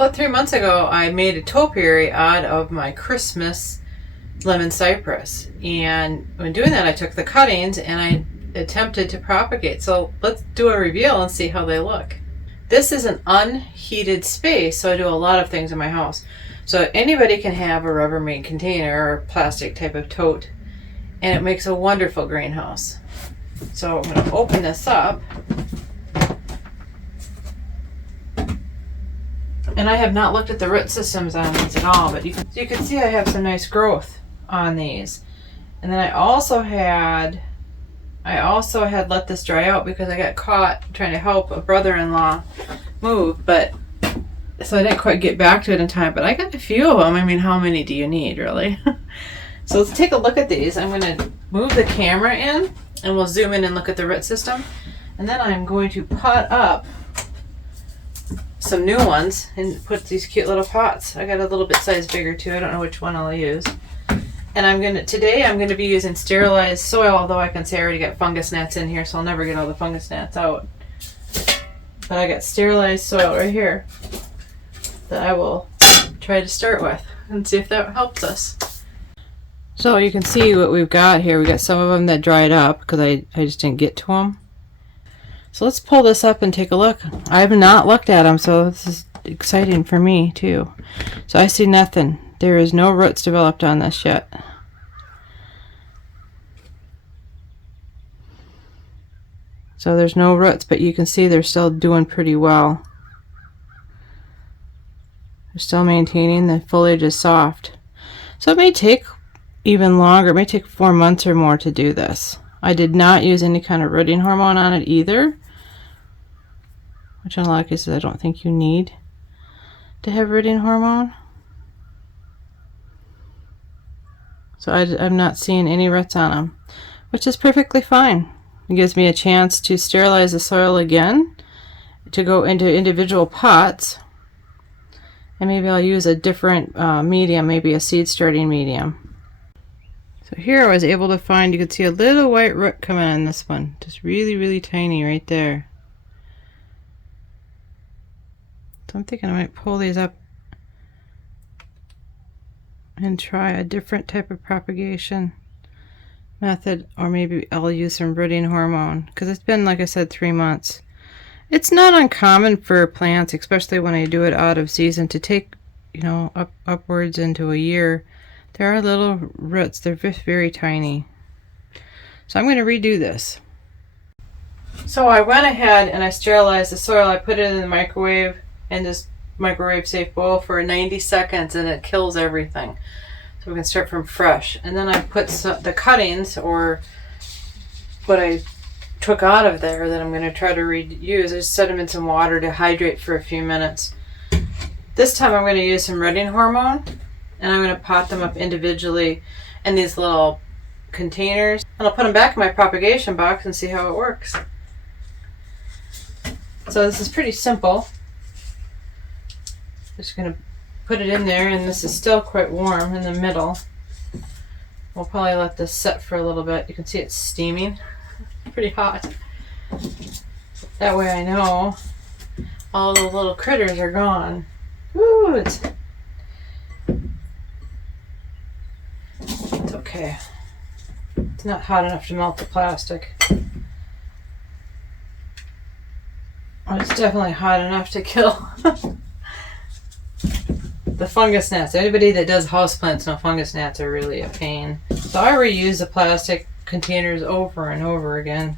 About 3 months ago, I made a topiary out of my Christmas lemon cypress. And when doing that, I took the cuttings and I attempted to propagate. So let's do a reveal and see how they look. This is an unheated space, so I do a lot of things in my house. So anybody can have a Rubbermaid container or plastic type of tote, and it makes a wonderful greenhouse. So I'm going to open this up. And I have not looked at the root systems on these at all, but you can see I have some nice growth on these. And then I also had let this dry out because I got caught trying to help a brother-in-law move, so I didn't quite get back to it in time, but I got a few of them. I mean, how many do you need, really? So let's take a look at these. I'm going to move the camera in and we'll zoom in and look at the root system. And then I'm going to pot up some new ones and put these cute little pots. I got a little bit size bigger too. I don't know which one I'll use. And today I'm going to be using sterilized soil, although I can say I already got fungus gnats in here, so I'll never get all the fungus gnats out. But I got sterilized soil right here that I will try to start with and see if that helps us. So you can see what we've got here. We got some of them that dried up because I just didn't get to them. So let's pull this up and take a look. I have not looked at them, so this is exciting for me too. So I see nothing. There is no roots developed on this yet. So there's no roots, but you can see they're still doing pretty well. They're still maintaining. The foliage is soft. So it may take even longer. It may take 4 months or more to do this. I did not use any kind of rooting hormone on it either, which in a lot of cases I don't think you need to have rooting hormone. So I'm not seeing any roots on them, which is perfectly fine. It gives me a chance to sterilize the soil again, to go into individual pots, and maybe I'll use a different medium, maybe a seed starting medium. So here I was able to find, you can see a little white root coming on this one, just really, really tiny right there. So I'm thinking I might pull these up and try a different type of propagation method, or maybe I'll use some rooting hormone because it's been, like I said, 3 months. It's not uncommon for plants, especially when I do it out of season, to take, you know, upwards into a year. There are little roots. They're just very tiny. So I'm going to redo this. So I went ahead and I sterilized the soil. I put it in the microwave, in this microwave safe bowl for 90 seconds, and it kills everything. So we can start from fresh. And then I put the cuttings, or what I took out of there that I'm going to try to reuse, I just set them in some water to hydrate for a few minutes. This time I'm going to use some rooting hormone, and I'm going to pot them up individually in these little containers, and I'll put them back in my propagation box and see how it works. So this is pretty simple. Just going to put it in there, and this is still quite warm in the middle. We'll probably let this set for a little bit. You can see it's steaming. Pretty hot. That way I know all the little critters are gone. Woo, it's okay. It's not hot enough to melt the plastic. Oh, it's definitely hot enough to kill the fungus gnats. Anybody that does houseplants know fungus gnats are really a pain. So I reuse the plastic containers over and over again.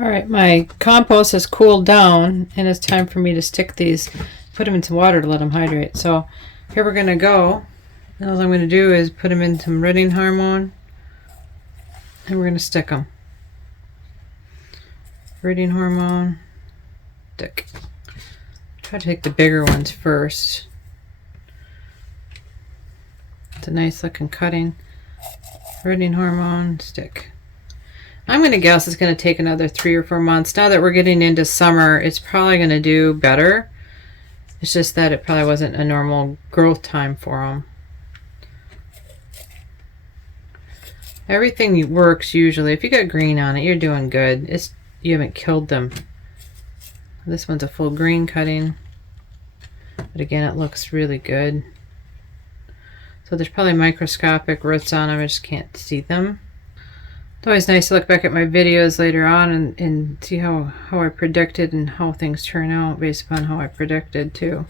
Alright, my compost has cooled down, and it's time for me to stick these, put them in some water to let them hydrate. So here we're going to go. And all I'm going to do is put them in some rooting hormone, and we're going to stick them. Rooting hormone, stick. Try to take the bigger ones first. It's a nice looking cutting. Rooting hormone, stick. I'm going to guess it's going to take another 3 or 4 months. Now that we're getting into summer, it's probably going to do better. It's just that it probably wasn't a normal growth time for them. Everything works usually. If you got green on it, you're doing good. You haven't killed them. This one's a full green cutting. But again, it looks really good. So there's probably microscopic roots on them. I just can't see them. It's always nice to look back at my videos later on and see how I predicted and how things turn out based upon how I predicted too.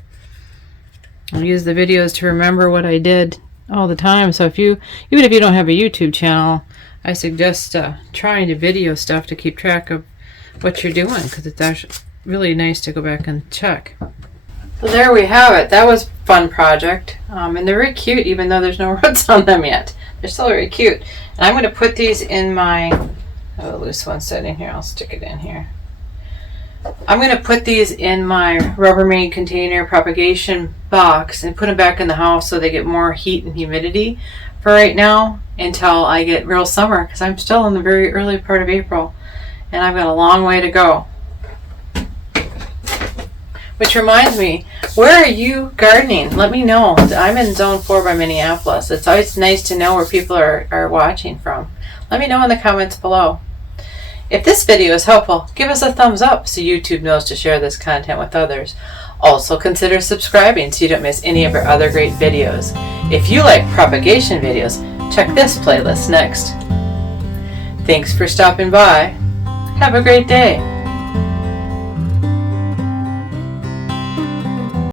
I'll use the videos to remember what I did all the time. So even if you don't have a YouTube channel, I suggest trying to video stuff to keep track of what you're doing, because it's actually really nice to go back and check. So there we have it. That was a fun project. And they're very cute even though there's no roots on them yet. They're still very cute. And I'm going to put these in my, I have a loose one sitting here. I'll stick it in here. I'm going to put these in my Rubbermaid container propagation box and put them back in the house so they get more heat and humidity for right now until I get real summer, because I'm still in the very early part of April and I've got a long way to go. Which reminds me, where are you gardening? Let me know. I'm in Zone 4 by Minneapolis. It's always nice to know where people are watching from. Let me know in the comments below. If this video is helpful, give us a thumbs up so YouTube knows to share this content with others. Also consider subscribing so you don't miss any of our other great videos. If you like propagation videos, check this playlist next. Thanks for stopping by. Have a great day.